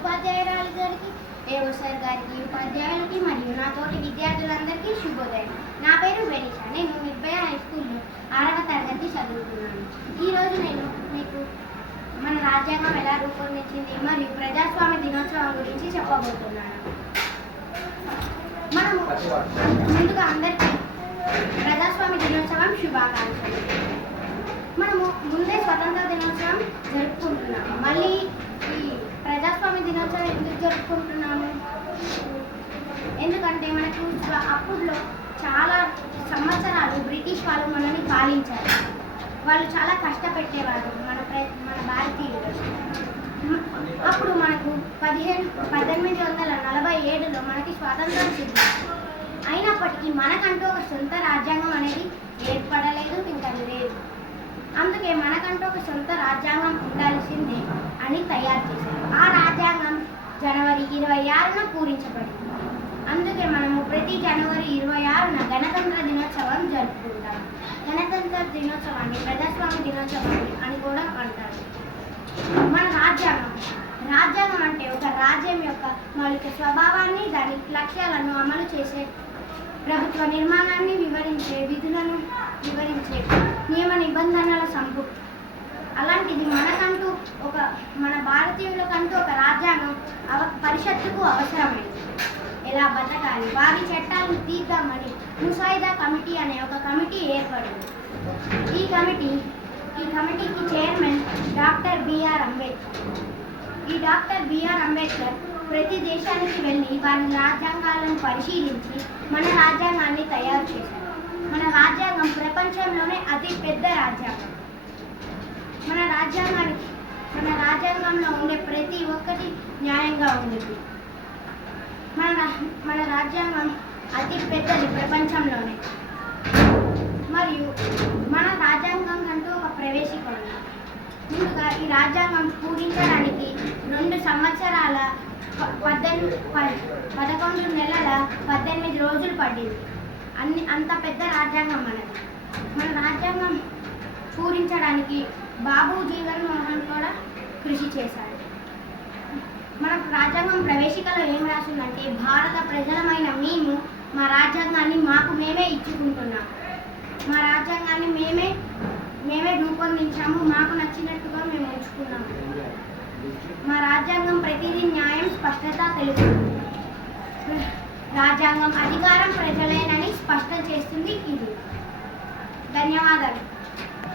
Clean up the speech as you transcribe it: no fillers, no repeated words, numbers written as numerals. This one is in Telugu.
ఉపాధ్యాయురాలు గారికి, ఏవో సార్ గారికి, ఉపాధ్యాయులకి మరియు నా తోటి విద్యార్థులందరికీ శుభోదయం. నా పేరు వెనిషా. నేను నిర్భయ హై స్కూల్లో 6వ తరగతి చదువుతున్నాను. ఈరోజు నేను మీకు మన రాజ్యాంగం ఎలా రూపొందించింది మరియు ప్రజాస్వామ్య దినోత్సవం గురించి చెప్పబోతున్నాను. మనము ముందుగా అందరికీ ప్రజాస్వామ్య దినోత్సవం శుభాకాంక్షలు. మనము ముందే స్వతంత్ర దినోత్సవం జరుపుకుంటున్నాము. మళ్ళీ ఈ ప్రజాస్వామ్య దినోత్సవం ఎందుకు జరుపుకుంటున్నాము? ఎందుకంటే మనకు అప్పుడులో చాలా సంవత్సరాలు బ్రిటిష్ వాళ్ళు మనల్ని పాలించారు. వాళ్ళు చాలా కష్టపెట్టేవారు మన భారతీయులు. అప్పుడు మనకు 1847లో మనకి స్వాతంత్రం సిద్ధించింది. అయినప్పటికీ మనకంటూ ఒక సొంత రాజ్యాంగం అనేది ఏర్పడలేదు, ఇంకా లేదు. అందుకే మనకంటూ ఒక సొంత రాజ్యాంగం ఉండాల్సిందే అని తయారు చేశారు. ఆ రాజ్యాంగం జనవరి 26న పూరించబడింది. అందుకే మనము ప్రతి జనవరి 26న గణతంత్ర దినోత్సవం జరుపుకుంటాం. గణతంత్ర దినోత్సవాన్ని ప్రజాస్వామ్య దినోత్సవాన్ని అని కూడా అంటారు. మన రాజ్యాంగం అంటే ఒక రాజ్యం యొక్క మౌలిక స్వభావాన్ని, దాని లక్ష్యాలను అమలు చేసే, ప్రభుత్వ నిర్మాణాన్ని వివరించే, విధులను వివరించే నియమ నిబంధనల సంపుటి. అలాంటిది మన భారతీయులకంటూ ఒక రాజ్యాంగం పరిషత్తుకు అవసరమైంది. ఎలా బతకాలి, వారి చట్టాలను తీద్దామని ముసాయిదా కమిటీ అనే ఒక కమిటీ ఏర్పడింది. ఈ కమిటీకి చైర్మన్ డాక్టర్ బిఆర్ అంబేద్కర్. ఈ డాక్టర్ బిఆర్ అంబేద్కర్ ప్రతి దేశానికి వెళ్ళి వారి రాజ్యాంగాలను పరిశీలించి మన రాజ్యాంగాన్ని తయారు చేశారు. మన రాజ్యాంగం ప్రపంచంలోనే అతి పెద్ద రాజ్యాంగం. మన రాజ్యాంగంలో ఉండే ప్రతి ఒక్కటి న్యాయంగా ఉండేది. మన రాజ్యాంగం అతి పెద్దది ప్రపంచంలోనే. మరియు మన రాజ్యాంగం కంటూ ఒక ప్రవేశిక ఉంది. ముందుగా ఈ రాజ్యాంగం పూరించడానికి 2 సంవత్సరాల 11 నెలల 18 రోజులు పడింది. అంత పెద్ద రాజ్యాంగం మనది. మన రాజ్యాంగం పూరించడానికి బాబు జగన్మోహన్ కూడా కృషి చేశాడు. మన రాజ్యాంగం ప్రవేశికలో ఏం రాసిందంటే, భారత ప్రజలమైన మేము మా రాజ్యాంగాన్ని మాకు మేమే ఇచ్చుకుంటున్నాము. మా రాజ్యాంగాన్ని మేమే రూపొందించాము, మాకు నచ్చినట్టుగా మేము ఉంచుకున్నాము. మా రాజ్యాంగం ప్రతిదీ న్యాయం, స్పష్టత తెలుపుతుంది. రాజ్యాంగం అధికారం ప్రజలేనని స్పష్టం చేస్తుంది. ఇది ధన్యవాదాలు.